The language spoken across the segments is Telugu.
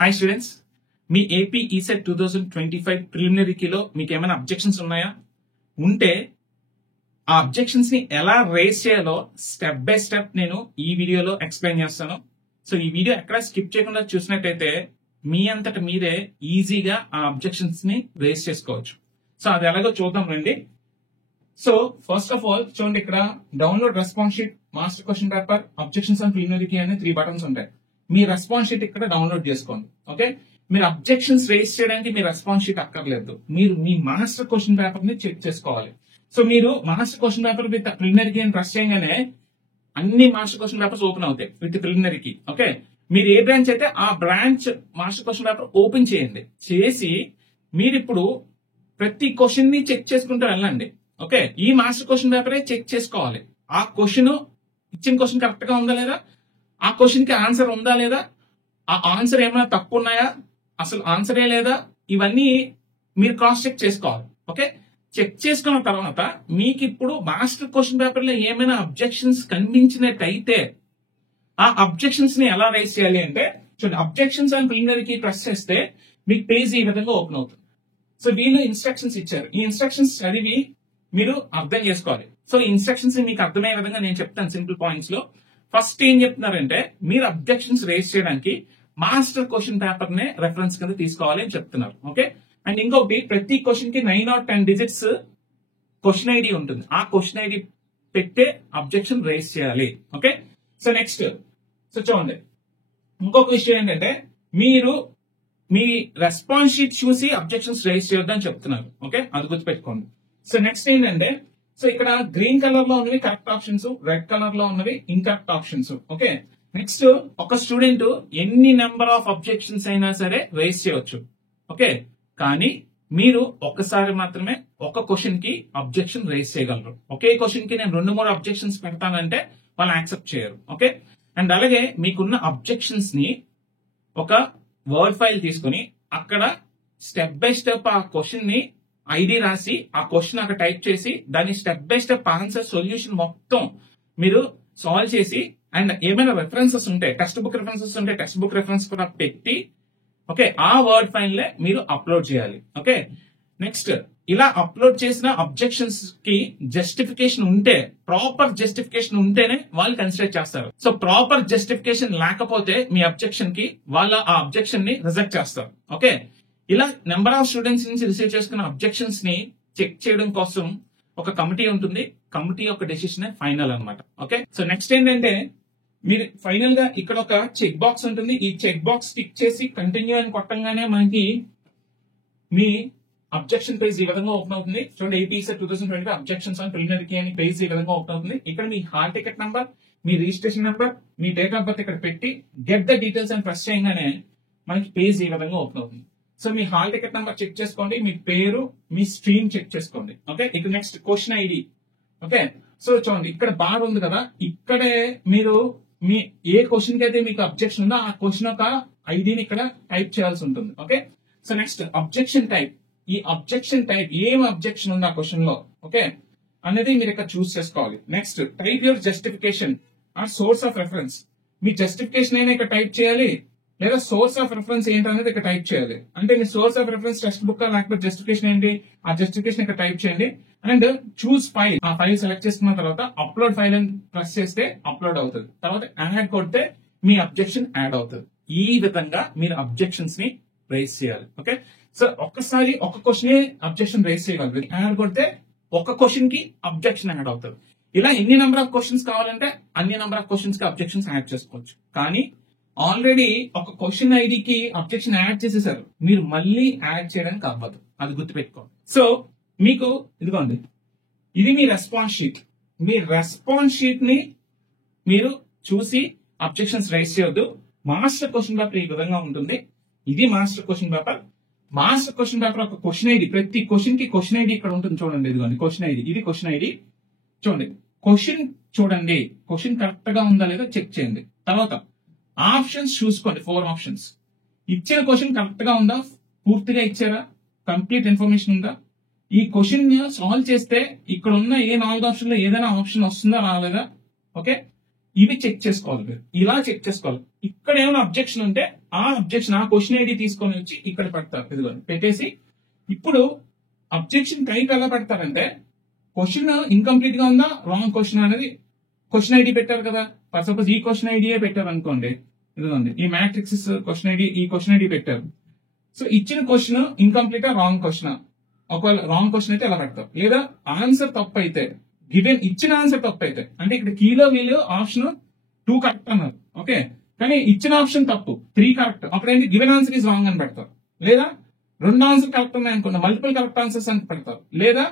హాయ్ స్టూడెంట్స్, మీ ఏపీ ఈసెట్ 2025 ప్రిలిమినరీలో మీకు ఏమైనా అబ్జెక్షన్స్ ఉన్నాయా? ఉంటే ఆ అబ్జెక్షన్స్ ని ఎలా రేస్ చేయాలో స్టెప్ బై స్టెప్ నేను ఈ వీడియోలో ఎక్స్ప్లెయిన్ చేస్తాను. సో ఈ వీడియో ఎక్కడ స్కిప్ చేయకుండా చూసినట్టయితే మీ అంతట మీరే ఈజీగా ఆ అబ్జెక్షన్స్ ని రేస్ చేసుకోవచ్చు. సో అది ఎలాగో చూద్దాం రండి. సో ఫస్ట్ ఆఫ్ ఆల్ చూడండి, ఇక్కడ download response sheet, master question paper, objections and preliminary అనే 3 బటన్స్ ఉంటాయి. మీ రెస్పాన్స్ షీట్ ఇక్కడ డౌన్లోడ్ చేసుకోండి. ఓకే, మీరు అబ్జెక్షన్స్ రేస్ చేయడానికి మీ రెస్పాన్స్ షీట్ అక్కర్లేదు, మీరు మీ మాస్టర్ క్వశ్చన్ పేపర్ ని చెక్ చేసుకోవాలి. సో మీరు master question paper with preliminary అని ప్రెస్ చేయగానే అన్ని మాస్టర్ క్వశ్చన్ పేపర్స్ ఓపెన్ అవుతాయి విత్ ప్రిలిమినరీకి. ఓకే, మీరు ఏ బ్రాంచ్ అయితే ఆ branch master question paper open చేయండి. చేసి మీరు ఇప్పుడు ప్రతి క్వశ్చన్ ని చెక్ చేసుకుంటూ వెళ్ళండి. ఓకే, ఈ మాస్టర్ క్వశ్చన్ పేపరే చెక్ చేసుకోవాలి. ఆ క్వశ్చన్ ఇచ్చిన క్వశ్చన్ కరెక్ట్ గా ఉందా లేదా, ఆ క్వశ్చన్ కి ఆన్సర్ ఉందా లేదా, ఆ ఆన్సర్ ఏమైనా తప్పు ఉన్నాయా, అసలు ఆన్సరే లేదా, ఇవన్నీ మీరు క్రాస్ చెక్ చేసుకోవాలి. ఓకే, చెక్ చేసుకున్న తర్వాత మీకు ఇప్పుడు మాస్టర్ క్వశ్చన్ పేపర్ లో ఏమైనా అబ్జెక్షన్స్ కనిపించినట్టయితే ఆ అబ్జెక్షన్స్ ని ఎలా రైజ్ చేయాలి అంటే, చూడండి, అబ్జెక్షన్స్ అండ్ ప్రిలిమినరీకి ప్రెస్ చేస్తే మీకు పేజ్ ఈ విధంగా ఓపెన్ అవుతుంది. సో వీళ్ళు ఇన్స్ట్రక్షన్స్ ఇచ్చారు, ఈ ఇన్స్ట్రక్షన్స్ చదివి మీరు అర్థం చేసుకోవాలి. సో ఇన్స్ట్రక్షన్స్ మీకు అర్థమయ్యే విధంగా నేను చెప్తాను సింపుల్ పాయింట్స్ లో. ఫస్ట్ ఏం చెప్తున్నారంటే, మీరు అబ్జెక్షన్స్ రేజ్ చేయడానికి మాస్టర్ క్వశ్చన్ పేపర్ నే రెఫరెన్స్ కింద తీసుకోవాలి అని చెప్తున్నారు. ఓకే, అండ్ ఇంకొకటి, ప్రతి క్వశ్చన్ కి 9 or 10 డిజిట్స్ క్వశ్చన్ ఐడి ఉంటుంది. ఆ క్వశ్చన్ ఐడి పెట్టే అబ్జెక్షన్ రేజ్ చేయాలి. ఓకే, సో నెక్స్ట్, సో చూడండి, ఇంకొక విషయం ఏంటంటే, మీరు మీ రెస్పాన్స్ షీట్ చూసి అబ్జెక్షన్స్ రేజ్ చేయొద్దని చెప్తున్నారు. ఓకే, అది గుర్తుపెట్టుకోండి. సో నెక్స్ట్ ఏంటంటే, సో ఇక్కడ గ్రీన్ కలర్ లో ఉన్నవి కరెక్ట్ ఆప్షన్స్, రెడ్ కలర్ లో ఉన్నవి ఇన్కరెక్ట్ ఆప్షన్స్. ఓకే, నెక్స్ట్, ఒక స్టూడెంట్ ఎన్ని నెంబర్ ఆఫ్ అబ్జెక్షన్స్ అయినా సరే రేస్ చేయవచ్చు. ఓకే, కానీ మీరు ఒక్కసారి మాత్రమే ఒక క్వశ్చన్ కి అబ్జెక్షన్ రేస్ చేయగలరు. ఒకే క్వశ్చన్ కి నేను 2-3 అబ్జెక్షన్స్ పెడతానంటే వాళ్ళు యాక్సెప్ట్ చేయరు. ఓకే, అండ్ అలాగే మీకున్న అబ్జెక్షన్స్ ని ఒక వర్డ్ ఫైల్ తీసుకుని అక్కడ స్టెప్ బై స్టెప్ ఆ క్వశ్చన్ ని ఐడి రాసి ఆ క్వశ్చన్ అక్కడ టైప్ చేసి దాని step by step answer solution మొత్తం మీరు సాల్వ్ చేసి, అండ్ ఏమైనా రెఫరెన్సెస్ ఉంటే, టెక్స్ట్ బుక్ రెఫరెన్సెస్ ఉంటే టెక్స్ట్ బుక్ రెఫరెన్స్ కూడా పెట్టి, ఓకే, ఆ వర్డ్ ఫైల్ లే మీరు అప్లోడ్ చేయాలి. ఓకే, నెక్స్ట్, ఇలా అప్లోడ్ చేసిన అబ్జెక్షన్స్ కి జస్టిఫికేషన్ ఉంటే, ప్రాపర్ జస్టిఫికేషన్ ఉంటేనే వాళ్ళు కన్సిడర్ చేస్తారు. సో ప్రాపర్ జస్టిఫికేషన్ లేకపోతే మీ అబ్జెక్షన్ కి వాళ్ళ ఆ అబ్జెక్షన్ ని రిజెక్ట్ చేస్తారు. ఓకే, ఇలా నెంబర్ ఆఫ్ స్టూడెంట్స్ నుంచి రిసీవ్ చేసుకున్న అబ్జెక్షన్స్ ని చెక్ చేయడం కోసం ఒక కమిటీ ఉంటుంది. కమిటీ యొక్క డెసిషన్ ఫైనల్ అన్నమాట. ఓకే, సో నెక్స్ట్ ఏంటంటే, మీరు ఫైనల్ గా ఇక్కడ ఒక చెక్ బాక్స్ ఉంటుంది. ఈ చెక్ బాక్స్ టిక్ చేసి కంటిన్యూ అని కొట్టంగానే మనకి మీ అబ్జెక్షన్ పేజ్ ఈ విధంగా ఓపెన్ అవుతుంది. చూడండి, AP ECET 2025 objections on preliminary అని పేజ్ ఈ విధంగా ఓపెన్ అవుతుంది. ఇక్కడ మీ హాల్ టికెట్ నంబర్, మీ రిజిస్ట్రేషన్ నెంబర్, మీ డేట్ ఆఫ్ బర్త్ ఇక్కడ పెట్టి గెట్ ద డీటెయిల్స్ అని ప్రెస్ చేయగానే మనకి పేజ్ ఈ విధంగా ఓపెన్ అవుతుంది. సో మీ హాల్ టికెట్ నెంబర్ చెక్ చేసుకోండి, మీ పేరు, మీ స్ట్రీమ్ చెక్ చేసుకోండి. ఓకే, ఇక next question ID. Okay, so చూడండి, ఇక్కడ బార్ ఉంది కదా, ఇక్కడే మీరు మీ ఏ క్వశ్చన్ కి అయితే మీకు అబ్జెక్షన్ ఉందో ఆ క్వశ్చన్ యొక్క ఐడిని ఇక్కడ టైప్ చేయాల్సి ఉంటుంది. Okay, so next objection type. ఈ అబ్జెక్షన్ టైప్, ఏం అబ్జెక్షన్ ఉంది ఆ క్వశ్చన్ లో, ఓకే, అనేది మీరు ఇక్కడ చూస్ చేసుకోవాలి. Next, type your justification or source of reference. మీ జస్టిఫికేషన్ అయినా ఇక్కడ టైప్ చేయాలి, లేదా సోర్స్ ఆఫ్ రెఫరెన్స్ ఏంటనేది ఇక్కడ టైప్ చేయాలి. అంటే మీ source of reference text book లేకపోతే జస్టిఫికేషన్ ఏంటి, ఆ జస్టిఫికేషన్ ఇక్కడ టైప్ చేయండి. అండ్ చూస్ ఫైల్, ఆ ఫైల్ సెలెక్ట్ చేసుకున్న తర్వాత అప్లోడ్ ఫైల్ అని ప్రెస్ చేస్తే అప్లోడ్ అవుతుంది. తర్వాత యాడ్ కొడితే మీ అబ్జెక్షన్ యాడ్ అవుతుంది. ఈ విధంగా మీరు అబ్జెక్షన్స్ ని రైజ్ చేయాలి. ఓకే, సో ఒక్కసారి ఒక క్వశ్చన్ అబ్జెక్షన్ రైజ్ చేయగలరు. యాడ్ కొడితే ఒక క్వశ్చన్ కి అబ్జెక్షన్ యాడ్ అవుతుంది. ఇలా ఎన్ని నెంబర్ ఆఫ్ క్వశ్చన్స్ కావాలంటే అన్ని నెంబర్ ఆఫ్ క్వశ్చన్స్ కి అబ్జెక్షన్స్ యాడ్ చేసుకోవచ్చు. కానీ ఆల్రెడీ ఒక క్వశ్చన్ ఐడికి అబ్జెక్షన్ యాడ్ చేసేసారు, మీరు మళ్ళీ యాడ్ చేయడానికి అవ్వదు, అది గుర్తుపెట్టుకోండి. సో మీకు ఇదిగోండి, ఇది మీ రెస్పాన్స్ షీట్. మీ రెస్పాన్స్ షీట్ ని మీరు చూసి అబ్జెక్షన్స్ రైజ్ చేయొద్దు. మాస్టర్ క్వశ్చన్ పేపర్ ఈ విధంగా ఉంటుంది. ఇది master question paper. Master question paper ఒక క్వశ్చన్ ఐడి, ప్రతి క్వశ్చన్ కి క్వశ్చన్ ఐడి ఇక్కడ ఉంటుంది. చూడండి, ఇదిగోండి క్వశ్చన్ ఐడి, ఇది క్వశ్చన్ ఐడి. చూడండి, క్వశ్చన్ చూడండి, క్వశ్చన్ కరెక్ట్ గా ఉందా లేదా చెక్ చేయండి. తర్వాత ఆప్షన్స్ చూసుకోండి, 4 ఆప్షన్స్. ఇచ్చిన క్వశ్చన్ కరెక్ట్ గా ఉందా, పూర్తిగా ఇచ్చారా, కంప్లీట్ ఇన్ఫర్మేషన్ ఉందా, ఈ క్వశ్చన్ ని సాల్వ్ చేస్తే ఇక్కడ ఉన్న ఏ 4 ఆప్షన్ లో ఏదైనా ఆప్షన్ వస్తుందా రాలేదా. ఓకే, ఇవి చెక్ చేసుకోవాలి. మీరు ఇలా చెక్ చేసుకోవాలి. ఇక్కడ ఏమైనా అబ్జెక్షన్ ఉంటే ఆ అబ్జెక్షన్ ఆ క్వశ్చన్ ఐడి తీసుకొని వచ్చి ఇక్కడ పెడతారు. ఇదిగోండి పెట్టేసి ఇప్పుడు అబ్జెక్షన్ టైప్ ఎలా పెడతారంటే క్వశ్చన్ ఇన్కంప్లీట్ గా ఉందా రాంగ్ క్వశ్చన్ అనేది క్వశ్చన్ ఐడి పెట్టారు కదా. ఫర్ సపోజ్ ఈ క్వశ్చన్ ఐడియే పెట్టారు అనుకోండి, ఇదిగోండి ఈ మ్యాట్రిక్స్ క్వశ్చన్ ఐడి ఈ క్వశ్చన్ ఐడి పెట్టారు. సో ఇచ్చిన క్వశ్చన్ ఇన్కంప్లీట్ రాంగ్ క్వశ్చన్, ఒకవేళ రాంగ్ క్వశ్చన్ అయితే ఎలా పెడతారు. లేదా ఆన్సర్ తప్పు అయితే గివెన్ ఇచ్చిన ఆన్సర్ తప్పు అయితే అంటే ఇక్కడ కీలో వీళ్ళు ఆప్షన్ 2 కరెక్ట్ అన్నారు, ఓకే, కానీ ఇచ్చిన ఆప్షన్ తప్పు 3 కరెక్ట్, అప్పుడేంటి గివెన్ ఆన్సర్ ఈజ్ రాంగ్ అని పెడతారు. లేదా 2 ఆన్సర్ కరెక్ట్ ఉన్నాయి అనుకోండి, మల్టిపుల్ కరెక్ట్ ఆన్సర్స్ అని పెడతారు. లేదా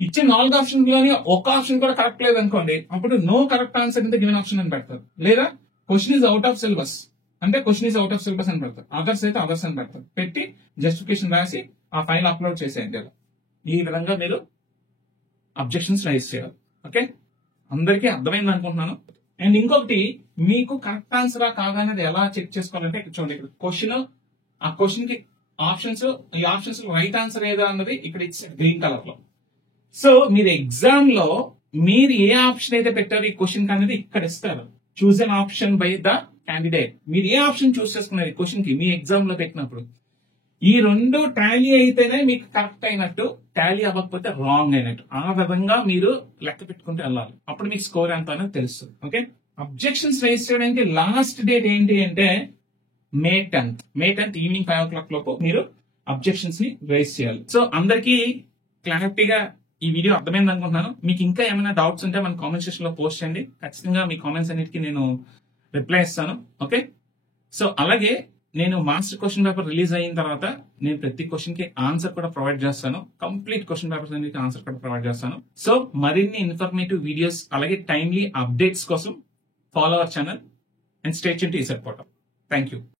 ఇచ్చే 4 ఆప్షన్ లోని ఒక ఆప్షన్ కూడా కరెక్ట్ లేదు అనుకోండి, అప్పుడు no correct answer in the given option అని పెడతారు. లేదా question is out of syllabus అంటే question is out of syllabus అని పెడతారు. అదర్స్ అయితే అదర్స్ అని పెడతారు. పెట్టి జస్టిఫికేషన్ రాసి ఆ ఫైల్ అప్లోడ్ చేసేయండి. ఈ విధంగా మీరు అబ్జెక్షన్స్ రైజ్ చేయాలి. ఓకే, అందరికీ అర్థమైంది అనుకుంటున్నాను. అండ్ ఇంకొకటి, మీకు కరెక్ట్ ఆన్సరా కాదనేది ఎలా చెక్ చేసుకోవాలంటే ఇక్కడ చూడండి, ఇక్కడ క్వశ్చన్, ఆ క్వశ్చన్ కి ఆప్షన్స్, ఈ ఆప్షన్స్ రైట్ ఆన్సర్ ఏదా అన్నది ఇక్కడ ఇచ్చారు గ్రీన్ కలర్ లో. సో మీరు ఎగ్జామ్ లో మీరు ఏ ఆప్షన్ అయితే పెట్టారో ఈ క్వశ్చన్ అనేది ఇక్కడ ఇస్తారు. Choose an option by the candidate. మీరు ఏ ఆప్షన్ చూస్ చేసుకున్నారు ఈ క్వశ్చన్ కి మీ ఎగ్జామ్ లో పెట్టినప్పుడు ఈ 2 టాలీ అయితేనే మీకు కరెక్ట్ అయినట్టు, టాలీ అవ్వకపోతే రాంగ్ అయినట్టు. ఆ విధంగా మీరు లెక్క పెట్టుకుంటూ వెళ్ళాలి. అప్పుడు మీకు స్కోర్ ఎంత అనేది తెలుస్తుంది. ఓకే, అబ్జెక్షన్స్ రైజ్ చేయడానికి లాస్ట్ డేట్ ఏంటి అంటే మే 10th ఈవినింగ్ 5 o'clock లోపు మీరు అబ్జెక్షన్స్ ని రైజ్ చేయాలి. సో అందరికీ క్లారిటీగా ఈ వీడియో అర్థమైంది అనుకుంటున్నాను. మీకు ఇంకా ఏమైనా డౌట్స్ ఉంటే మన కామెంట్ సెక్షన్ లో పోస్ట్ చేయండి. ఖచ్చితంగా మీ కామెంట్స్ అన్నిటికీ నేను రిప్లై ఇస్తాను. ఓకే, సో అలాగే నేను మాస్టర్ క్వశ్చన్ పేపర్ రిలీజ్ అయిన తర్వాత నేను ప్రతి క్వశ్చన్ కి ఆన్సర్ కూడా ప్రొవైడ్ చేస్తాను. కంప్లీట్ క్వశ్చన్ పేపర్స్ అన్నిటికీ ఆన్సర్ కూడా ప్రొవైడ్ చేస్తాను. సో మరిన్ని ఇన్ఫర్మేటివ్ వీడియోస్ అలాగే టైమ్లీ అప్డేట్స్ కోసం follow our channel and stay tuned to ECET portal. Thank you.